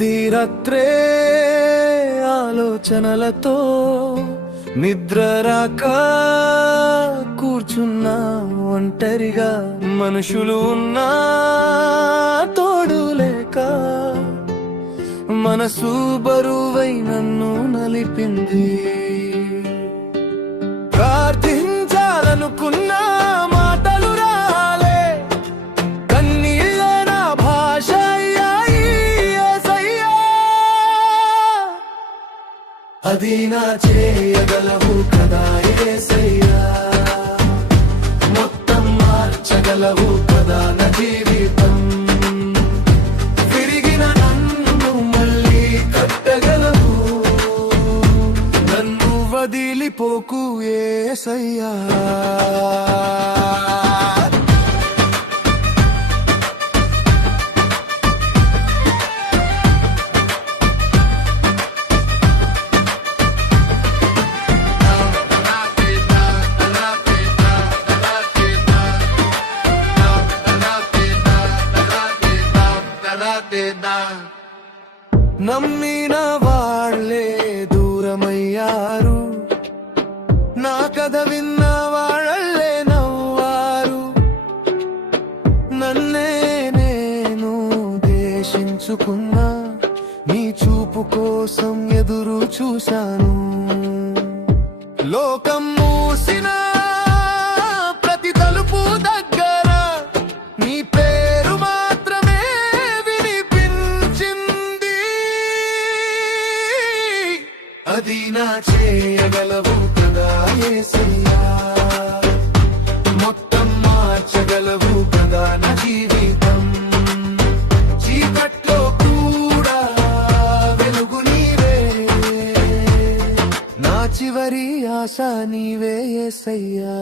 ప్రతి రాత్రే ఆలోచనలతో నిద్ర రాక కూర్చున్నా ఒంటరిగా, మనుషులు ఉన్నా తోడు లేక, మనసు బరువై నన్ను నలిపింది. ప్రార్థించాలనుకున్నా మాటలు రాలే, కన్నీళ్ళ నా భాష అయ్యాయి యేసయ్యా. అది నా చేయగలవు కదా యేసయ్యా, మొత్తం మార్చగలవు కదా నా జీవితం. విరిగిన నన్ను మళ్ళీ కట్టగలవు, నన్ను వదిలిపోకు యేసయ్యా. నమ్మిన వాళ్ళే దూరమయ్యారు, నా కథ విన్న వాళ్ళే నవ్వారు. నన్నే నేను దేశించుకున్నా, నీ చూపు కోసం ఎదురు చూశాను. లోకం మూసిన ప్రతి తలుపు దగ్గర నీ పేరు మాత్రమే వినిపించింది. అది నా చేయగలవు కదా యేసయ్యా, మొత్తం మార్చగలవు కదా నా జీవితం. చీకట్లో కూడా వెలుగు నీవే, నా చివరి ఆశ నీవే యేసయ్యా.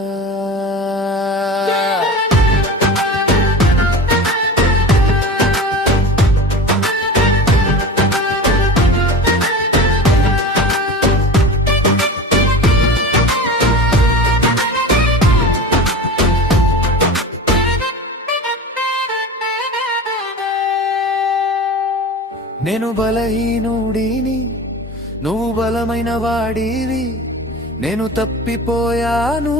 నేను బలహీనుడిని, నువ్వు బలమైన వాడివి. నేను తప్పిపోయాను,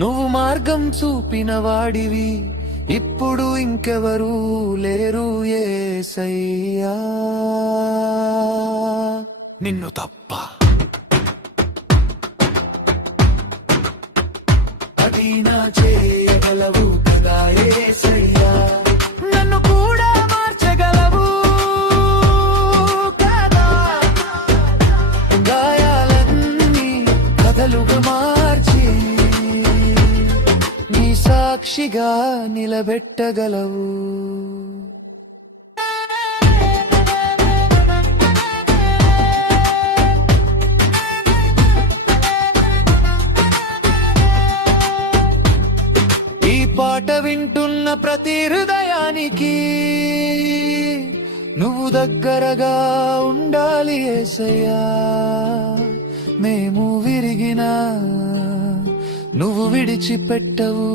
నువ్వు మార్గం చూపిన వాడివి. ఇప్పుడు ఇంకెవరూ లేరు యేసయ్యా, నిన్ను తప్ప. అది నా చేయగలవు కదా యేసయ్యా, నన్ను కూడా మార్చగలవు కదా. గాయాలన్నీ కథలుగా మార్చి నీ సాక్షిగా నిలబెట్టగలవు. పాట వింటున్న ప్రతి హృదయానికి నువ్వు దగ్గరగా ఉండాలి యేసయ్యా. మేము విరిగినా నువ్వు విడిచిపెట్టవు.